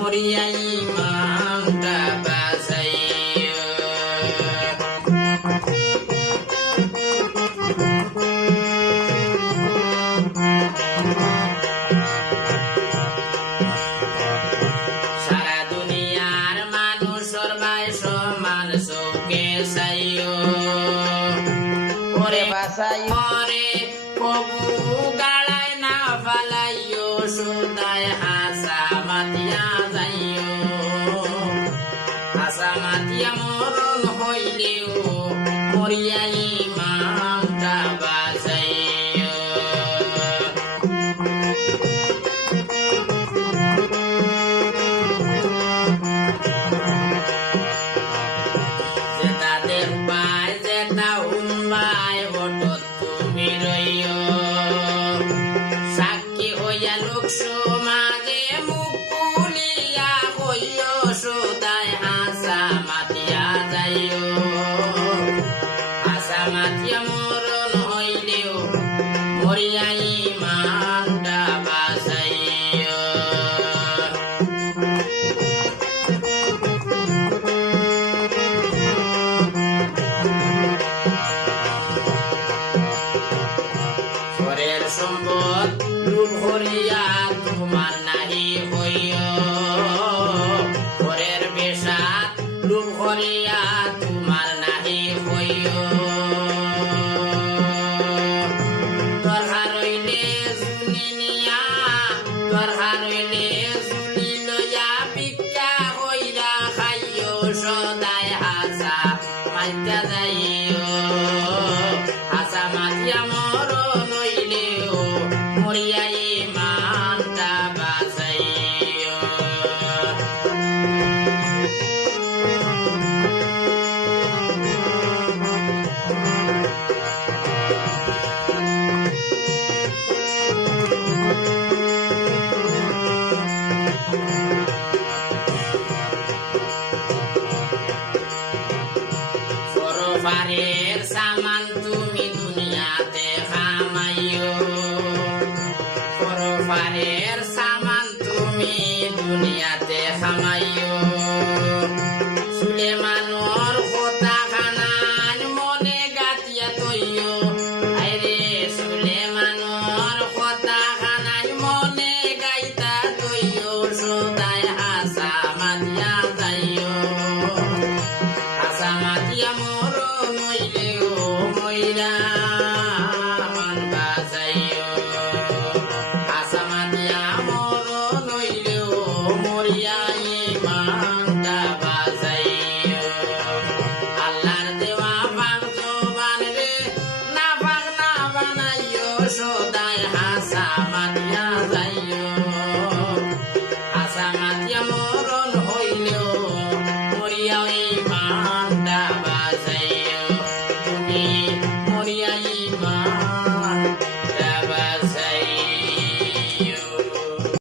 মরিয়া ইমানটা বাঁচাইও। সারা দুনিয়ার মানুষ সবাই সমান চোখে চাইও। ওরে বাঁচাইও রে প্রভু গাড়ায় না ফালাইও, সুদায় হাসা মাতিয়া যাইও। হাসা মাতিয়া মরণ হইলেও মরিয়া ইমানটা বাঁচাইও। যে তাদের পায় যেটা উম্মায় হঠাৎ তুমি রইও। সাক্ষী হইয়া লোক সমাজে মুখ খুলিয়া হইও, সুদায় হাসা মাতিয়া যাইও। হাসা মাতিয়া মরণ হইলেও মরিয়া ইমানটা বাঁচাইও। পরের সম্পদ লুট করিয়া তোমার নাহি হইও। পরের বেশাত লুট করিয়া তোমার নাহি হইও। দরকার হইলে জুনি নিয়া, দরকার হইলে জুনি লইয়া ভিক্ষা কইরা খাইও, সদায় হাসা মাইতা যাইও। হাসা মাতিয়া মরণ হইলেও মরিয়া ইমানটা বাঁচাইও। পরবারের সামান তুমি দুনিয়াতে খামাইও। পরবারের সামান তুমি দুনিয়াতে খামাইও। সুলেমানোর কথা খানান মনে গাতিয়া তৈও। আইরে সুলেমানোর কথা খানান মনে গাইতা তৈও, সদায় হাসা মাতিয়া